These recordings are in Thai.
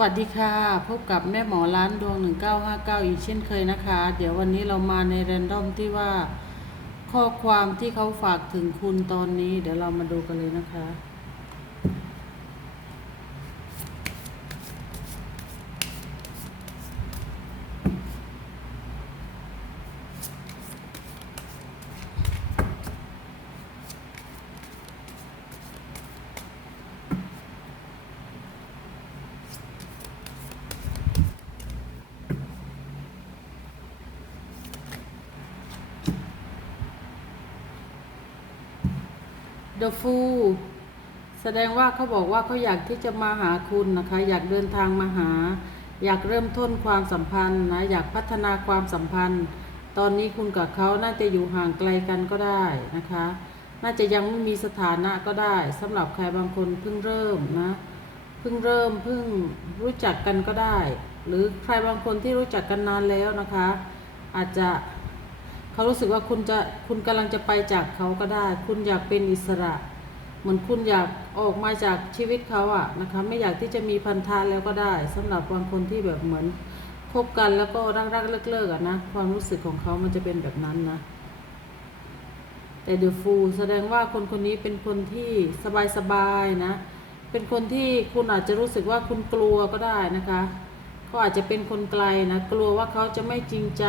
วัสดีค่ะ พบกับแม่หมอร้านดวง 1959 อีกเช่นเคยนะคะ เดี๋ยววันนี้เรามาในแรนดอมที่ว่า ข้อความที่เขาฝากถึงคุณตอนนี้ เดี๋ยวเรามาดูกันเลยนะคะ The Fool แสดงว่าเขาบอกว่าเขาอยากที่จะมาหาคุณนะคะ อยากเดินทางมาหา อยากเริ่มต้นความสัมพันธ์นะ อยากพัฒนาความสัมพันธ์ ตอนนี้คุณกับเขาน่าจะอยู่ห่างไกลกันก็ได้นะคะ น่าจะยังไม่มีสถานะก็ได้สำหรับใครบางคนเพิ่งเริ่มนะ เพิ่งเริ่มเพิ่งรู้จักกันก็ได้ หรือใครบางคนที่รู้จักกันนานแล้วนะคะ อาจจะ เขารู้สึกว่าคุณจะคุณกำลังจะไปจากเขาก็ได้ คุณอยากเป็นอิสระ เหมือนคุณอยากออกมาจากชีวิตเขาอะนะคะ ไม่อยากที่จะมีพันธะแล้วก็ได้สำหรับบางคนที่แบบเหมือนคบกันแล้วก็รักรักเลิกเลิกๆอะนะความรู้สึกของเขามันจะเป็นแบบนั้นนะแต่เดอะฟูแสดงว่าคนคนนี้เป็นคนที่สบายๆนะ เป็นคนที่คุณอาจจะรู้สึกว่าคุณกลัวก็ได้นะคะ เขาอาจจะเป็นคนไกลนะ กลัวว่าเขาจะไม่จริงใจ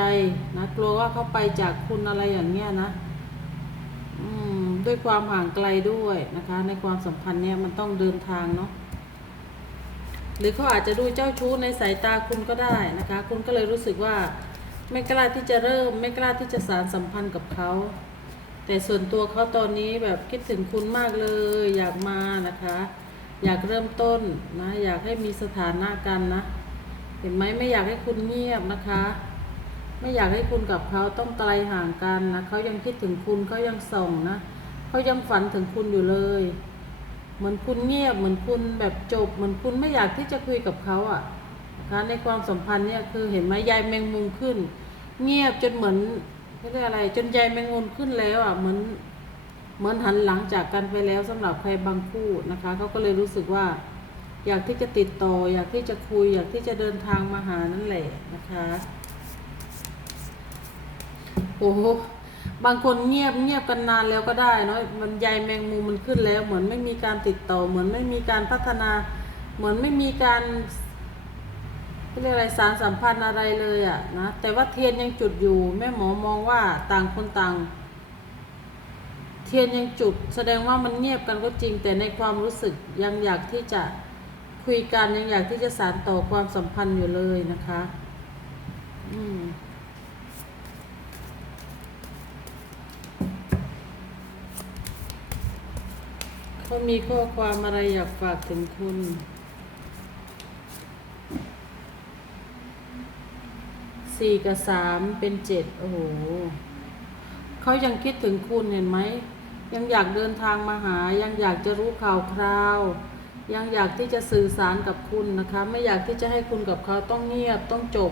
นะ กลัวว่าเขาไปจากคุณอะไรอย่างเงี้ยนะอืมด้วยความห่างไกลด้วยนะคะ ในความสัมพันธ์เนี่ยมันต้องเดินทางเนาะหรือเขาอาจจะดูเจ้าชู้ในสายตาคุณก็ได้นะคะ คุณก็เลยรู้สึกว่าไม่กล้าที่จะเริ่ม ไม่กล้าที่จะสารสัมพันธ์กับเขาแต่ส่วนตัวเขาตอนนี้แบบคิดถึงคุณมากเลย อยากมานะคะ อยากเริ่มต้นนะ อยากให้มีสถานะกันนะ เห็นไหมไม่อยากให้คุณเงียบนะคะ ไม่อยากให้คุณกับเขาต้องไกลห่างกันนะเขายังคิดถึงคุณเขายังส่งนะเขายังฝันถึงคุณอยู่เลย เหมือนคุณเงียบเหมือนคุณแบบจบ เหมือนคุณไม่อยากที่จะคุยกับเขาอะนะคะในความสัมพันธ์เนี่ยคือเห็นไหมใยแมงมุมขึ้น เงียบจนเหมือนไม่ได้อะไร จนใยแมงมุมขึ้นแล้วอะเหมือนเหมือนหันหลังจากกันไปแล้วสำหรับใครบางคู่นะคะเขาก็เลยรู้สึกว่า อยากที่จะติดต่อ อยากที่จะคุย อยากที่จะเดินทางมาหานั่นแหละนะคะโอ้โหบางคนเงียบเงียบกันนานแล้วก็ได้เนาะมันใยแมงมุมมันขึ้นแล้ว เหมือนไม่มีการติดต่อ เหมือนไม่มีการพัฒนา เหมือนไม่มีการเรียกอะไรสารสัมพันธ์อะไรเลยอะนะแต่ว่าเทียนยังจุดอยู่แม่หมอมองว่าต่างคนต่าง เทียนยังจุด แสดงว่ามันเงียบกันก็จริง แต่ในความรู้สึกยังอยากที่จะ คุยกันยังอยากที่จะสานต่อความสัมพันธ์อยู่เลยนะคะ อืมเขามีข้อความอะไรอยากฝากถึงคุณสี่กับสามเป็นเจ็ดโอ้โหเขายังคิดถึงคุณเห็นไหม ยังอยากเดินทางมาหา ยังอยากจะรู้ข่าวคราว ยังอยากที่จะสื่อสารกับคุณนะคะ ไม่อยากที่จะให้คุณกับเขาต้องเงียบต้องจบ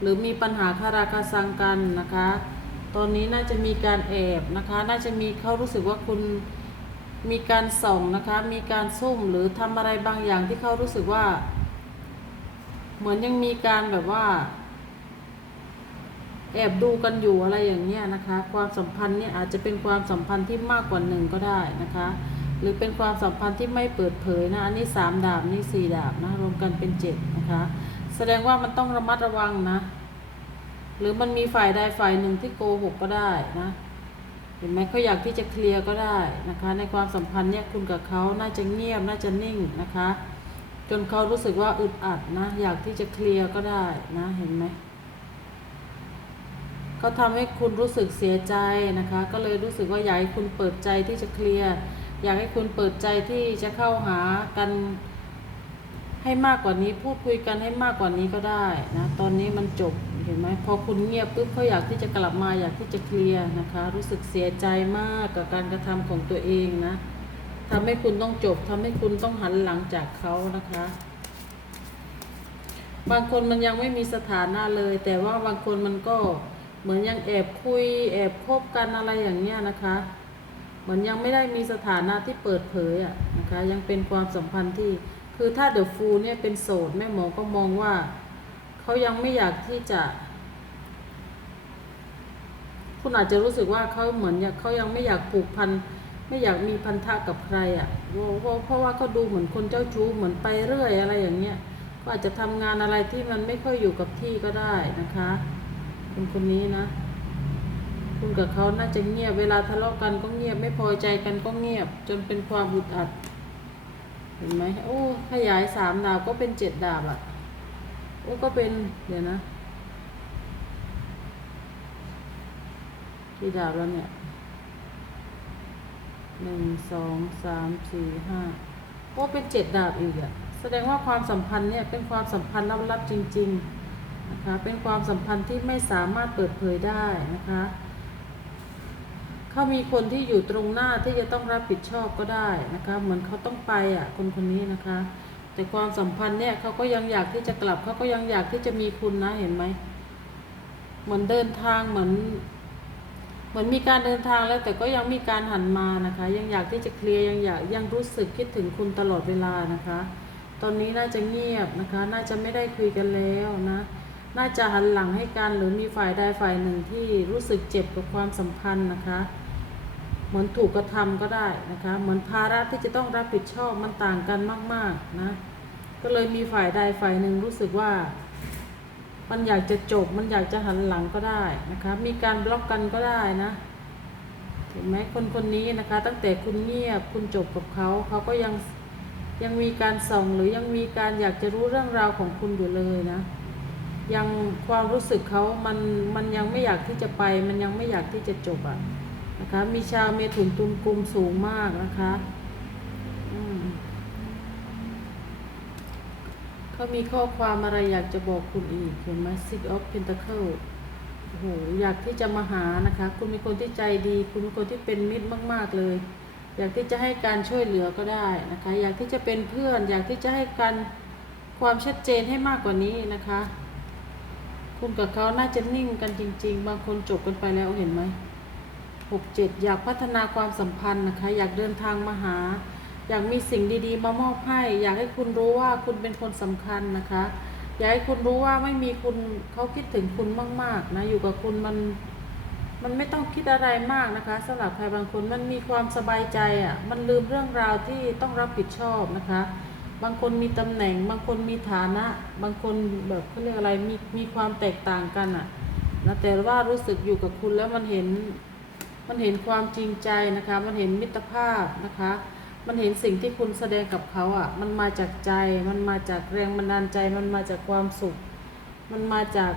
หรือมีปัญหาคาราคาซังกันนะคะ ตอนนี้น่าจะมีการแอบนะคะ น่าจะมีเขารู้สึกว่าคุณมีการส่องนะคะ มีการซุ่มหรือทำอะไรบางอย่างที่เขารู้สึกว่า เหมือนยังมีการแบบว่า แอบดูกันอยู่อะไรอย่างเงี้ยนะคะ ความสัมพันธ์เนี่ยอาจจะเป็นความสัมพันธ์ที่มากกว่าหนึ่งก็ได้นะคะ หรือเป็นความสัมพันธ์ที่ไม่เปิดเผยนะ อันนี้สามดาบนี่สี่ดาบนะรวมกันเป็นเจ็ดนะคะ แสดงว่ามันต้องระมัดระวังนะ หรือมันมีฝ่ายใดฝ่ายหนึ่งที่โกหกก็ได้นะ เห็นไหมเขาอยากที่จะเคลียร์ก็ได้นะคะ ในความสัมพันธ์เนี่ยคุณกับเขาน่าจะเงียบน่าจะนิ่งนะคะ จนเขารู้สึกว่าอึดอัดนะ อยากที่จะเคลียร์ก็ได้นะ เห็นไหมเขาทำให้คุณรู้สึกเสียใจนะคะ ก็เลยรู้สึกว่าอยากให้คุณเปิดใจที่จะเคลียร์ อยากให้คุณเปิดใจที่จะเข้าหากันให้มากกว่านี้พูดคุยกันให้มากกว่านี้ก็ได้นะตอนนี้มันจบเห็นไหมพอคุณเงียบปุ๊บเขาอยากที่จะกลับมาอยากที่จะเคลียร์นะคะ รู้สึกเสียใจมากกับการกระทำของตัวเองนะทำให้คุณต้องจบทำให้คุณต้องหันหลังจากเขานะคะ บางคนมันยังไม่มีสถานะเลย แต่ว่าบางคนมันก็เหมือนยังแอบคุยแอบคบกันอะไรอย่างเงี้ยนะคะ เหมือนยังไม่ได้มีสถานะที่เปิดเผยอะนะคะยังเป็นความสัมพันธ์ที่คือถ้าเดอะฟูเนี่ยเป็นโสดแม่หมอก็มองว่าเขายังไม่อยากที่จะ คุณอาจจะรู้สึกว่าเขาเหมือนเขายังไม่อยากผูกพันไม่อยากมีพันธะกับใครอะเพราะเพราะว่าเขาดูเหมือนคนเจ้าชู้เหมือนไปเรื่อยอะไรอย่างเงี้ยก็อาจจะทำงานอะไรที่มันไม่ค่อยอยู่กับที่ก็ได้นะคะคนคนนี้นะ คุณกับเขาน่าจะเงียบ เวลาทะเลาะกันก็เงียบ ไม่พอใจกันก็เงียบ จนเป็นความอึดอัดเห็นไหมโอ้ขยายสามดาบก็เป็นเจ็ดดาบอะ่ะโอ้ก็เป็นเดี๋ยวนะกี่ดาบแล้วเนี่ยหนึ่งสองสามสี่ห้าโอ้เป็นเจ็ดดาบอีกอะแสดงว่าความสัมพันธ์เนี่ยเป็นความสัมพันธ์ลับๆจริง ๆ นะคะ เป็นความสัมพันธ์ที่ไม่สามารถเปิดเผยได้นะคะ เขามีคนที่อยู่ตรงหน้าที่จะต้องรับผิดชอบก็ได้นะคะ เหมือนเขาต้องไปอะคนคนนี้นะคะ แต่ความสัมพันธ์เนี่ยเขาก็ยังอยากที่จะกลับเขาก็ยังอยากที่จะมีคุณนะเห็นไหมเหมือนเดินทางเหมือน เหมือนมีการเดินทางแล้ว แต่ก็ยังมีการหันมานะคะ ยังอยากที่จะเคลียร์ยังอยากยังรู้สึกคิดถึงคุณตลอดเวลานะคะ ตอนนี้น่าจะเงียบนะคะ น่าจะไม่ได้คุยกันแล้วนะน่าจะหันหลังให้กันหรือมีฝ่ายใดฝ่ายหนึ่งที่รู้สึกเจ็บกับความสัมพันธ์นะคะ เหมือนถูกกระทำก็ได้นะคะ เหมือนภาระที่จะต้องรับผิดชอบมันต่างกันมาก ๆ นะ ก็เลยมีฝ่ายใดฝ่ายหนึ่งรู้สึกว่า มันอยากจะจบ มันอยากจะหันหลังก็ได้นะคะ มีการบล็อกกันก็ได้นะเห็นไหมคนคนนี้นะคะ ตั้งแต่คุณเงียบคุณจบกับเขาเขาก็ยังยังมีการส่องหรือยังมีการอยากจะรู้เรื่องราวของคุณอยู่เลยนะ ยังความรู้สึกเขามันมันยังไม่อยากที่จะไป มันยังไม่อยากที่จะจบอะ นะคะ มีชาวเมถุนตุลกลุ่มสูงมากนะคะเขามีข้อความอะไรอยากจะบอกคุณอีกเห็นไหม Six of Pentacles โอ้โหอยากที่จะมาหานะคะ คุณเป็นคนที่ใจดี คุณเป็นคนที่เป็นมิตรมาก ๆเลย อยากที่จะให้การช่วยเหลือก็ได้นะคะ อยากที่จะเป็นเพื่อน อยากที่จะให้การความชัดเจนให้มากกว่านี้นะคะ คุณกับเขาน่าจะนิ่งกันจริง ๆ บางคนจบกันไปแล้วเห็นไหม หกเจ็ดอยากพัฒนาความสัมพันธ์นะคะ อยากเดินทางมาหา อยากมีสิ่งดีๆ มามอบให้ อยากให้คุณรู้ว่าคุณเป็นคนสำคัญนะคะ อยากให้คุณรู้ว่าไม่มีคุณเขาคิดถึงคุณมาก ๆ นะ อยู่กับคุณมันมันไม่ต้องคิดอะไรมากนะคะสำหรับใครบางคนมันมีความสบายใจอะ่ะมันลืมเรื่องราวที่ต้องรับผิดชอบนะคะ บางคนมีตำแหน่ง บางคนมีฐานะ บางคนแบบเขาเรียกอะไรมีมีความแตกต่างกันอะ่ะนะแต่ว่ารู้สึกอยู่กับคุณแล้วมันเห็น มันเห็นความจริงใจนะคะ มันเห็นมิตรภาพนะคะ มันเห็นสิ่งที่คุณแสดงกับเขาอะ่ะ มันมาจากใจ มันมาจากแรงบันดาลใจ มันมาจากความสุข มันมาจาก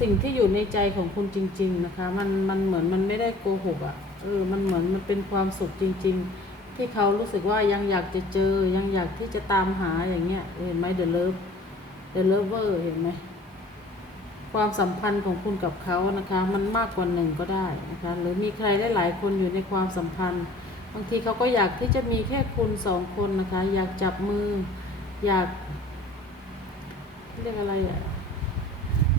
สิ่งที่อยู่ในใจของคุณจริง ๆนะคะ มันมันเหมือนมันไม่ได้โกหกอะ่ะ เออ มันเหมือนมันเป็นความสุขจริง ๆ ที่เขารู้สึกว่ายังอยากจะเจอ ยังอยากที่จะตามหาอย่างเงี้ย เห็นไหมเดอะเลิฟ เดอะเลิฟเวอร์เห็นไหม ความสัมพันธ์ของคุณกับเขานะคะ มันมากกว่าหนึ่งก็ได้นะคะ หรือมีใครได้หลายคนอยู่ในความสัมพันธ์ บางทีเขาก็อยากที่จะมีแค่คุณสองคนนะคะ อยากจับมือ อยากเรียกอะไรอะ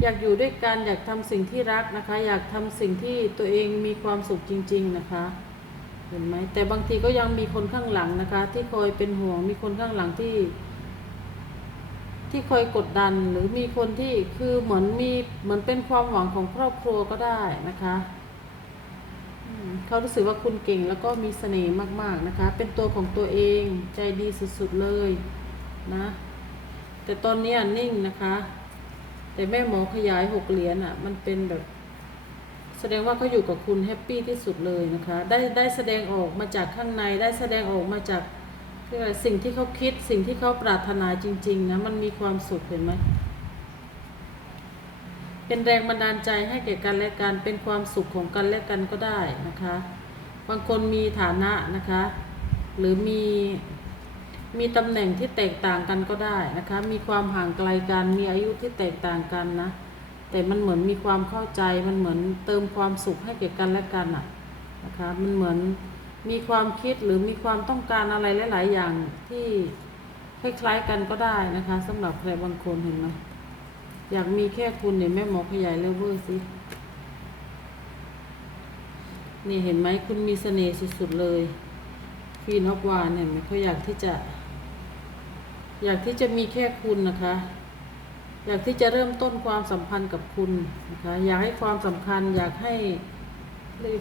อยากอยู่ด้วยกันอยากทำสิ่งที่รักนะคะ อยากทำสิ่งที่ตัวเองมีความสุขจริง ๆนะคะ เห็นไหมแต่บางทีก็ยังมีคนข้างหลังนะคะ ที่คอยเป็นห่วงมีคนข้างหลังที่ ที่คอยกดดันหรือมีคนที่คือเหมือนมีเหมือนเป็นความหวังของครอบครัวก็ได้นะคะเขารู้สึกว่าคุณเก่งแล้วก็มีเสน่ห์มาก ๆนะคะ เป็นตัวของตัวเองใจดีสุดๆเลยนะ แต่ตอนนี้นิ่งนะคะ แต่แม่หมอขยายหกเหรียญอะ มันเป็นแบบ แสดงว่าเขาอยู่กับคุณแฮปปี้ที่สุดเลยนะคะ ได้ได้แสดงออกมาจากข้างในได้แสดงออกมาจาก สิ่งที่เขาคิดสิ่งที่เขาปรารถนาจริง ๆ นะ มันมีความสุขเห็นไหมเป็นแรงบันดาลใจให้แก่กันและกันเป็นความสุขของกันและกันก็ได้นะคะ บางคนมีฐานะนะคะ หรือมีมีตำแหน่งที่แตกต่างกันก็ได้นะคะ มีความห่างไกลกันมีอายุที่แตกต่างกันนะ แต่มันเหมือนมีความเข้าใจมันเหมือนเติมความสุขให้แก่กันและกันอะนะคะ มันเหมือน มีความคิดหรือมีความต้องการอะไรหลาย ๆ อย่างที่คล้ายๆกันก็ได้นะคะสำหรับใครบางคนเห็นไหมอยากมีแค่คุณเนี่ยแม่หมอขยายเลเวอร์สินี่เห็นไหมคุณมีเสน่ห์สุด ๆ เลยควีนออฟวานเนี่ยเขาอยากที่จะ อยากที่จะมีแค่คุณนะคะ อยากที่จะเริ่มต้นความสัมพันธ์กับคุณนะคะ อยากให้ความสำคัญอยากให้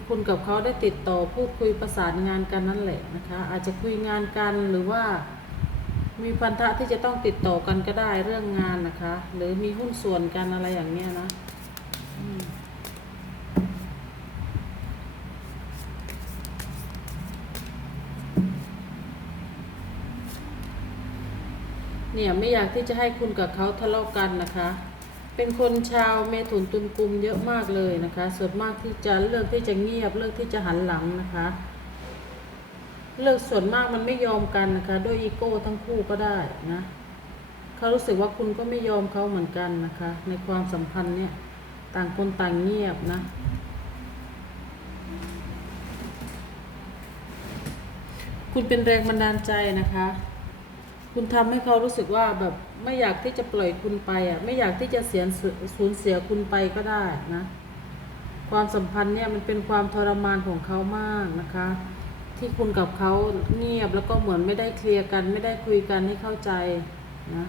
คุณกับเขาได้ติดต่อพูดคุยประสานงานกันนั่นแหละนะคะ อาจจะคุยงานกันหรือว่า มีพันธะที่จะต้องติดต่อกันก็ได้เรื่องงานนะคะ หรือมีหุ้นส่วนกันอะไรอย่างเงี้ยนะเนี่ยไม่อยากที่จะให้คุณกับเขาทะเลาะกันนะคะ เป็นคนชาวเมถุนตุลกุมเยอะมากเลยนะคะ ส่วนมากที่จะเลือกที่จะเงียบ เลือกที่จะหันหลังนะคะ เลือกส่วนมากมันไม่ยอมกันนะคะ ด้วยอีโก้ทั้งคู่ก็ได้นะเขารู้สึกว่าคุณก็ไม่ยอมเขาเหมือนกันนะคะ ในความสัมพันธ์เนี่ยต่างคนต่างเงียบนะ คุณเป็นแรงบันดาลใจนะคะ คุณทำให้เขารู้สึกว่าแบบไม่อยากที่จะปล่อยคุณไปอะไม่อยากที่จะเสียสูญเสียคุณไปก็ได้นะ ความสัมพันธ์เนี่ยมันเป็นความทรมานของเขามากนะคะ ที่คุณกับเขาเงียบแล้วก็เหมือนไม่ได้เคลียร์กัน ไม่ได้คุยกันให้เข้าใจนะ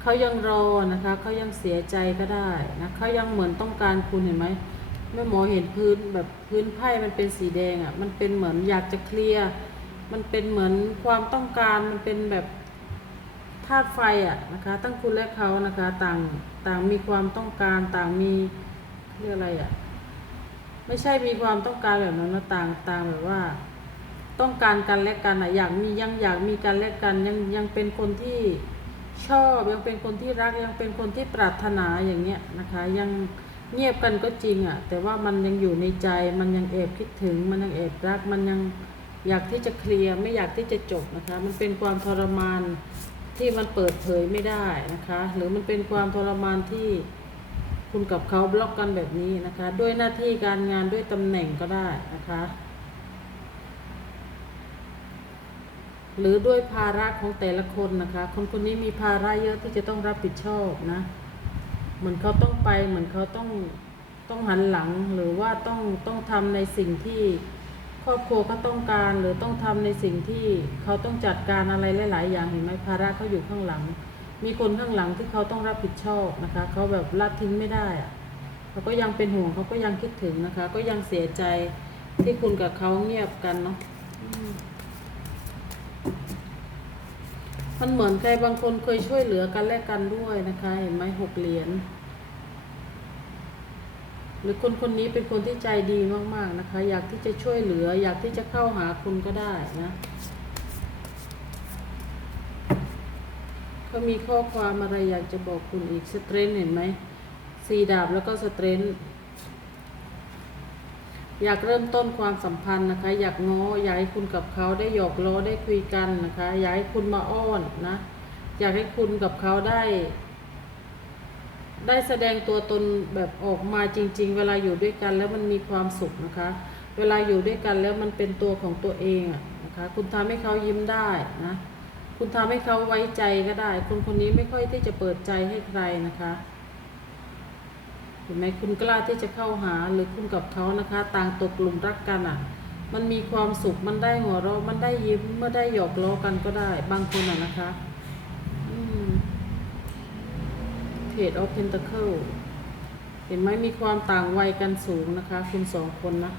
เขายังรอนะคะเขายังเสียใจก็ได้นะเขายังเหมือนต้องการคุณเห็นไหม แม่หมอเห็นพื้นแบบพื้นไพ่มันเป็นสีแดงอะ่ะ มันเป็นเหมือนอยากจะเคลียร์มันเป็นเหมือนความต้องการมันเป็นแบบธาตุไฟอะ่ะนะคะ ตั้งคุณและเขานะคะ ต่างต่างมีความต้องการต่างมีเรียกอะไรอะ่ะ ไม่ใช่มีความต้องการแบบนั้นนะต่างต่างแบบว่า ต้องการกันและกันอะอยากมียังอยากมีกันและกันยังยังเป็นคนที่ชอบยังเป็นคนที่รักยังเป็นคนที่ปรารถนาอย่างเงี้ยนะคะ ยัง เงียบกันก็จริงอะ แต่ว่ามันยังอยู่ในใจ มันยังแอบคิดถึง มันยังแอบรัก มันยังอยากที่จะเคลียร์ ไม่อยากที่จะจบนะคะ มันเป็นความทรมานที่มันเปิดเผยไม่ได้นะคะ หรือมันเป็นความทรมานที่คุณกับเขาบล็อกกันแบบนี้นะคะ ด้วยหน้าที่การงานด้วยตำแหน่งก็ได้นะคะ หรือด้วยภาระของแต่ละคนนะคะ คนคนนี้มีภาระเยอะที่จะต้องรับผิดชอบนะ เหมือนเขาต้องไปเหมือนเขาต้องต้องหันหลังหรือว่าต้องต้องทำในสิ่งที่ครอบครัวเขาต้องการหรือต้องทำในสิ่งที่เขาต้องจัดการอะไรหลาย ๆ อย่างเห็นไหมภาระเขาอยู่ข้างหลัง มีคนข้างหลังที่เขาต้องรับผิดชอบนะคะเขาแบบละทิ้งไม่ได้อะเขาก็ยังเป็นห่วงเขาก็ยังคิดถึงนะคะ ก็ยังเสียใจที่คุณกับเขาเงียบกันเนาะอืม มันเหมือนใครบางคนเคยช่วยเหลือกันและกันด้วยนะคะ เห็นไหมหกเหรียญหรือคนคนนี้เป็นคนที่ใจดีมาก ๆ นะคะ อยากที่จะช่วยเหลือ อยากที่จะเข้าหาคุณก็ได้นะเขามีข้อความอะไรอยากจะบอกคุณอีกสเตรนเห็นไหมสีดาบแล้วก็สเตรน อยากเริ่มต้นความสัมพันธ์นะคะ อยากง้ออยากให้คุณกับเขาได้หยอกล้อได้คุยกันนะคะ อยากให้คุณมาอ้อนนะ อยากให้คุณกับเขาได้ ได้แสดงตัวตนแบบออกมาจริง ๆ เวลาอยู่ด้วยกันแล้วมันมีความสุขนะคะ เวลาอยู่ด้วยกันแล้วมันเป็นตัวของตัวเองอะนะคะ คุณทำให้เขายิ้มได้นะ คุณทำให้เขาไว้ใจก็ได้ คนคนนี้ไม่ค่อยที่จะเปิดใจให้ใครนะคะ เห็นไหมคุณกล้าที่จะเข้าหาหรือคุณกับเขานะคะ ต่างตกหลุมรักกันอะ มันมีความสุขมันได้หัวเราะมันได้ยิ้มเมื่อได้หยอกล้อกันก็ได้ บางคนอะนะคะเพจออฟเพนต c เคิลเห็นไหมมีความต่างวัยกันสูงนะคะ คุณสองคนนะ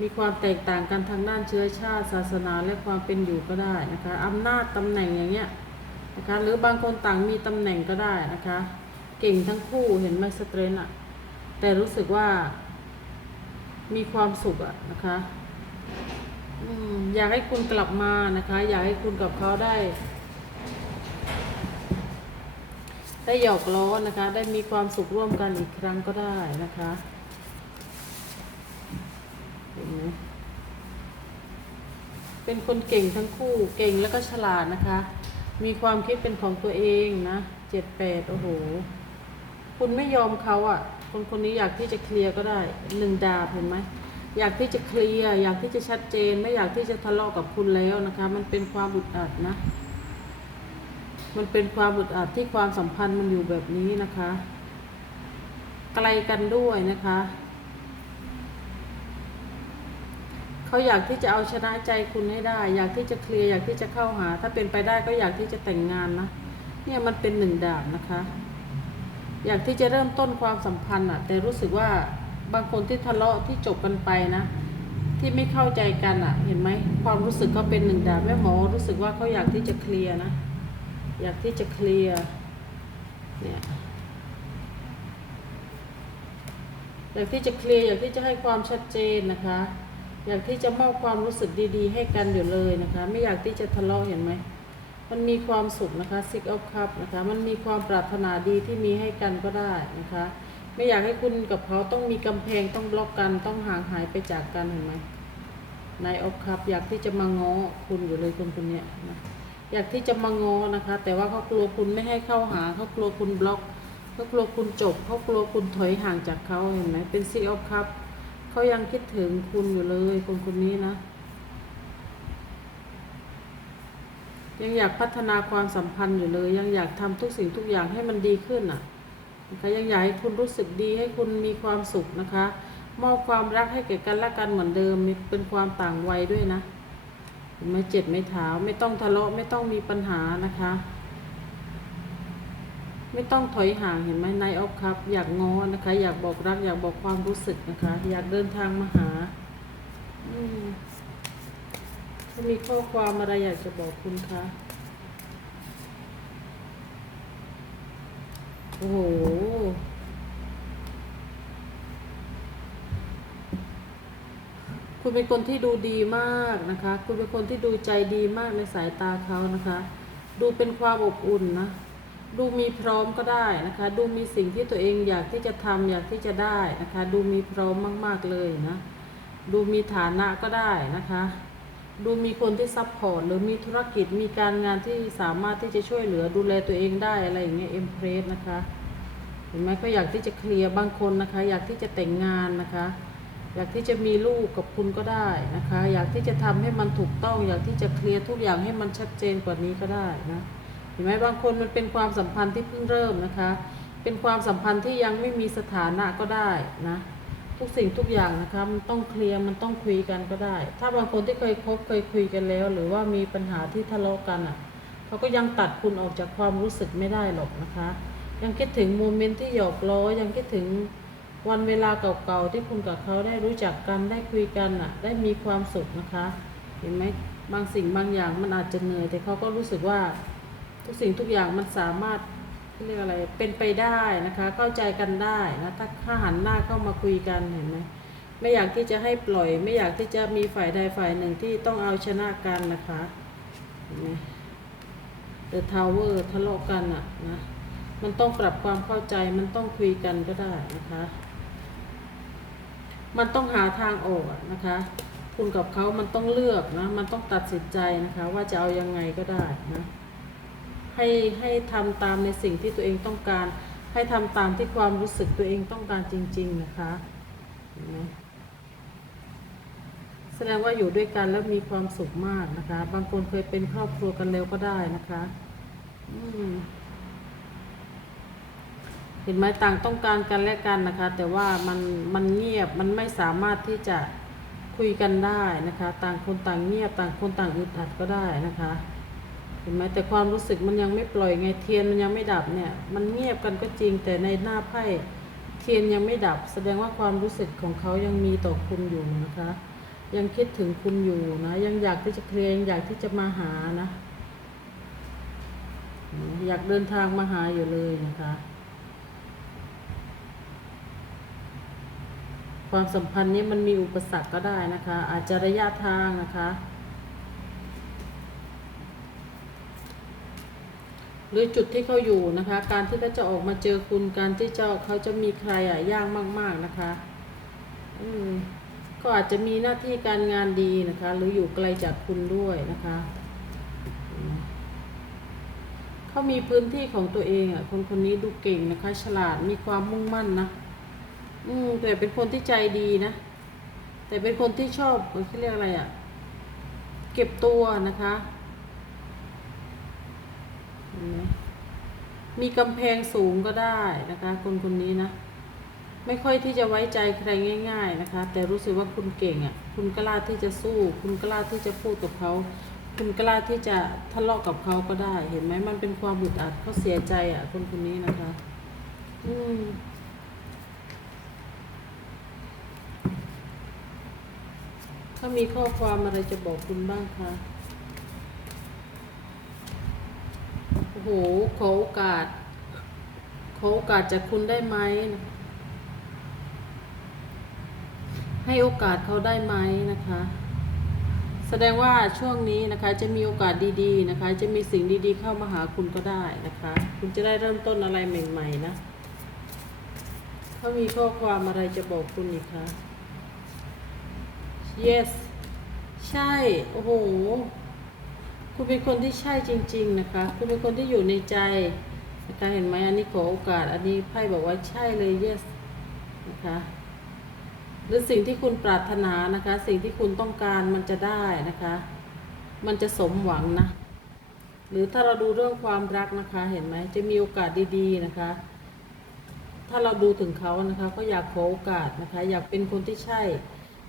มีความแตกต่างกันทางด้านเชื้อชาติ ศาสนาและความเป็นอยู่ก็ได้นะคะอำนาจตำแหน่งอย่างเงี้ยนะคะ หรือบางคนต่างมีตำแหน่งก็ได้นะคะ เก่งทั้งคู่เห็นไหมสเตรนอะ แต่รู้สึกว่า มีความสุขอะนะคะอยากให้คุณกลับมานะคะ อยากให้คุณกับเขาได้ ได้หยอกล้อนะคะ ได้มีความสุขร่วมกันอีกครั้งก็ได้นะคะเห็นไหมเป็นคนเก่งทั้งคู่เก่งแล้วก็ฉลาดนะคะ มีความคิดเป็นของตัวเองนะเจ็ดแปดโอ้โห คุณไม่ยอมเขาอะ คนคนนี้อยากที่จะเคลียร์ก็ได้หนึ่งดาบเห็นไหมอยากที่จะเคลียร์อยากที่จะชัดเจน ไม่อยากที่จะทะเลาะกับคุณแล้วนะคะ มันเป็นความอึดอัดนะ มันเป็นความอึดอัดที่ความสัมพันธ์มันอยู่แบบนี้นะคะ ไกลกันด้วยนะคะเขาเขาอยากที่จะเอาชนะใจคุณให้ได้ อยากที่จะเคลียร์อยากที่จะเข้าหา ถ้าเป็นไปได้ก็อยากที่จะแต่งงานนะ เนี่ยมันเป็นหนึ่งดาบนะคะ อยากที่จะเริ่มต้นความสัมพันธ์อะ แต่รู้สึกว่าบางคนที่ทะเลาะที่จบกันไปนะ ที่ไม่เข้าใจกันอะ เห็นไหมความรู้สึกเขาเป็นหนึ่งดาบแม่หมอรู้สึกว่าเขาอยากที่จะเคลียร์นะ อยากที่จะเคลียร์เนี่ยอยากที่จะเคลียร์อยากที่จะให้ความชัดเจนนะคะ อยากที่จะมอบความรู้สึกดี ๆ ให้กันอยู่เลยนะคะ ไม่อยากที่จะทะเลาะเห็นไหม มันมีความสุขนะคะซิกอ f คัพนะคะ มันมีความปรารถนาดีที่มีให้กันก็ได้นะคะ ไม่อยากให้คุณกับเขาต้องมีกำแพงต้องบล็อกกันต้องห่างหายไปจากกันเห็นไหมนายออฟคัพอยากที่จะมาง้อคุณอยู่เลยคนคนนี้นะอยากที่จะมาง้อนะคะ แต่ว่าเขากลัวคุณไม่ให้เข้าหาเขากลัวคุณบล็อกเขากลัวคุณจบเขากลัวคุณถอยห่างจากเขาเห็นไหมเป็นซีออฟคัพเขายังคิดถึงคุณอยู่เลยคนคนนี้นะ ยังอยากพัฒนาความสัมพันธ์อยู่เลย ยังอยากทำทุกสิ่งทุกอย่างให้มันดีขึ้นอะนะคะยังอยากให้คุณรู้สึกดีให้คุณมีความสุขนะคะ มอบความรักให้แก่กันและกันเหมือนเดิมเป็นความต่างวัยด้วยนะไม่เจ็ดไม่เท้าไม่ต้องทะเลาะไม่ต้องมีปัญหานะคะ ไม่ต้องถอยห่างเห็นไหมนายออฟครับ อยากง้อนะคะ อยากบอกรัก อยากบอกความรู้สึกนะคะ อยากเดินทางมาหา อืมถ้า มีข้อความอะไรอยากจะบอกคุณคะ โอ้โห คุณเป็นคนที่ดูดีมากนะคะ คุณเป็นคนที่ดูใจดีมากในสายตาเขานะคะ ดูเป็นความอบอุ่นนะ ดูมีพร้อมก็ได้นะคะ ดูมีสิ่งที่ตัวเองอยากที่จะทำอยากที่จะได้นะคะ ดูมีพร้อมมาก ๆเลยนะ ดูมีฐานะก็ได้นะคะ ดูมีคนที่ซัพพอร์ตหรือมีธุรกิจมีการงานที่สามารถที่จะช่วยเหลือดูแลตัวเองได้อะไรอย่างเงี้ยเอ็มเพรสนะคะเห็นไหมก็อยากที่จะเคลียร์บางคนนะคะ อยากที่จะแต่งงานนะคะ อยากที่จะมีลูกกับคุณก็ได้นะคะ อยากที่จะทำให้มันถูกต้อง อยากที่จะเคลียร์ทุกอย่างให้มันชัดเจนกว่านี้ก็ได้นะเห็นไหมบางคนมันเป็นความสัมพันธ์ที่เพิ่งเริ่มนะคะ เป็นความสัมพันธ์ที่ยังไม่มีสถานะก็ได้นะ ทุกสิ่งทุกอย่างนะคะมันต้องเคลียร์มันต้องคุยกันก็ได้ ถ้าบางคนที่เคยคบเคยคุยกันแล้ว หรือว่ามีปัญหาที่ทะเลาะกันอะเขาก็ยังตัดคุณออกจากความรู้สึกไม่ได้หรอกนะคะ ยังคิดถึงโมเมนต์ที่หยอกล้อยังคิดถึงวันเวลาเก่าๆที่คุณกับเขาได้รู้จักกันได้คุยกันอะ ได้มีความสุขนะคะ เห็นไหมบางสิ่งบางอย่างมันอาจจะเหนื่อยแต่เขาก็รู้สึกว่าทุกสิ่งทุกอย่างมันสามารถ เรียกอะไรเป็นไปได้นะคะ เข้าใจกันได้นะถ้าถ้าหันหน้าเข้ามาคุยกันเห็นไหมไม่อยากที่จะให้ปล่อย ไม่อยากที่จะมีฝ่ายใดฝ่ายหนึ่งที่ต้องเอาชนะกันนะคะเห็นไหมเดอะทาวเวอร์ทะเลาะกันอะนะมันต้องปรับความเข้าใจมันต้องคุยกันก็ได้นะคะ มันต้องหาทางออกนะคะ คุณกับเขามันต้องเลือกนะ มันต้องตัดสินใจนะคะ ว่าจะเอายังไงก็ได้นะ ให้ให้ทำตามในสิ่งที่ตัวเองต้องการ ให้ทำตามที่ความรู้สึกตัวเองต้องการจริง ๆ นะคะเห็นไหมแสดงว่าอยู่ด้วยกันแล้วมีความสุขมากนะคะ บางคนเคยเป็นครอบครัวกันแล้วก็ได้นะคะเห็นไหมต่างต้องการกันและกันนะคะ แต่ว่ามันมันเงียบมันไม่สามารถที่จะคุยกันได้นะคะ ต่างคนต่างเงียบ ต่างคนต่างอึดอัดก็ได้นะคะ เห็นไหมแต่ความรู้สึกมันยังไม่ปล่อยไงเทียนมันยังไม่ดับเนี่ย มันเงียบกันก็จริงแต่ในหน้าไพ่เทียนยังไม่ดับ แสดงว่าความรู้สึกของเขายังมีต่อคุณอยู่นะคะ ยังคิดถึงคุณอยู่นะ ยังอยากที่จะเคลียร์อยากที่จะมาหานะ อยากเดินทางมาหาอยู่เลยนะคะ ความสัมพันธ์นี้มันมีอุปสรรคก็ได้นะคะ อาจจะระยะทางนะคะ หรือจุดที่เขาอยู่นะคะ การที่เขาจะออกมาเจอคุณ การที่เจ้าเขาจะมีใครอะยากมาก ๆนะคะ อืมก็อาจจะมีหน้าที่การงานดีนะคะ หรืออยู่ไกลจากคุณด้วยนะคะเขามีพื้นที่ของตัวเองอะ คนคนนี้ดูเก่งนะคะ ฉลาดมีความมุ่งมั่นนะอืมแต่เป็นคนที่ใจดีนะแต่เป็นคนที่ชอบเขาเรียกอะไรอะ เก็บตัวนะคะ เห็นไหมมีกำแพงสูงก็ได้นะคะ คนคนนี้นะ ไม่ค่อยที่จะไว้ใจใครง่าย ๆนะคะ แต่รู้สึกว่าคุณเก่งอะ่ะ คุณกล้าที่จะสู้ คุณกล้าที่จะพูดกับเขา คุณกล้าที่จะทะเลาะกับเขาก็ได้ เห็นไหมมันเป็นความอึดอัดเขาเสียใจอะ คนคนนี้นะคะ อืมถ้ามีข้อความอะไรจะบอกคุณบ้างคะ โอ้โหขอโอกาส ขอโอกาสจากคุณได้ไหม ให้โอกาสเขาได้ไหมนะคะ แสดงว่าช่วงนี้นะคะ จะมีโอกาสดีๆนะคะ จะมีสิ่งดีๆเข้ามาหาคุณก็ได้นะคะ คุณจะได้เริ่มต้นอะไรใหม่ ๆ นะเขามีข้อความอะไรจะบอกคุณอีกคะ yes ใช่ โอ้โห คุณเป็นคนที่ใช่จริง ๆ นะคะ คุณเป็นคนที่อยู่ในใจนะคะเห็นไหมอันนี้ขอโอกาส อันนี้ไพ่บอกว่าใช่เลย yes นะคะหรือสิ่งที่คุณปรารถนานะคะ สิ่งที่คุณต้องการมันจะได้นะคะ มันจะสมหวังนะ หรือถ้าเราดูเรื่องความรักนะคะ เห็นไหมจะมีโอกาสดีๆนะคะ ถ้าเราดูถึงเขานะคะ ก็อยากขอโอกาสนะคะ อยากเป็นคนที่ใช่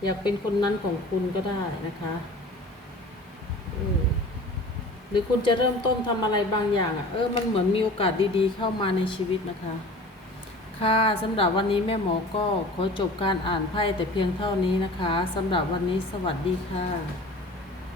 อยากเป็นคนนั้นของคุณก็ได้นะคะ หรือคุณจะเริ่มต้นทำอะไรบางอย่างอะ เออ มันเหมือนมีโอกาสดีๆ เข้ามาในชีวิตนะคะ ค่ะสำหรับวันนี้แม่หมอก็ขอจบการอ่านไพ่แต่เพียงเท่านี้นะคะสำหรับวันนี้สวัสดีค่ะ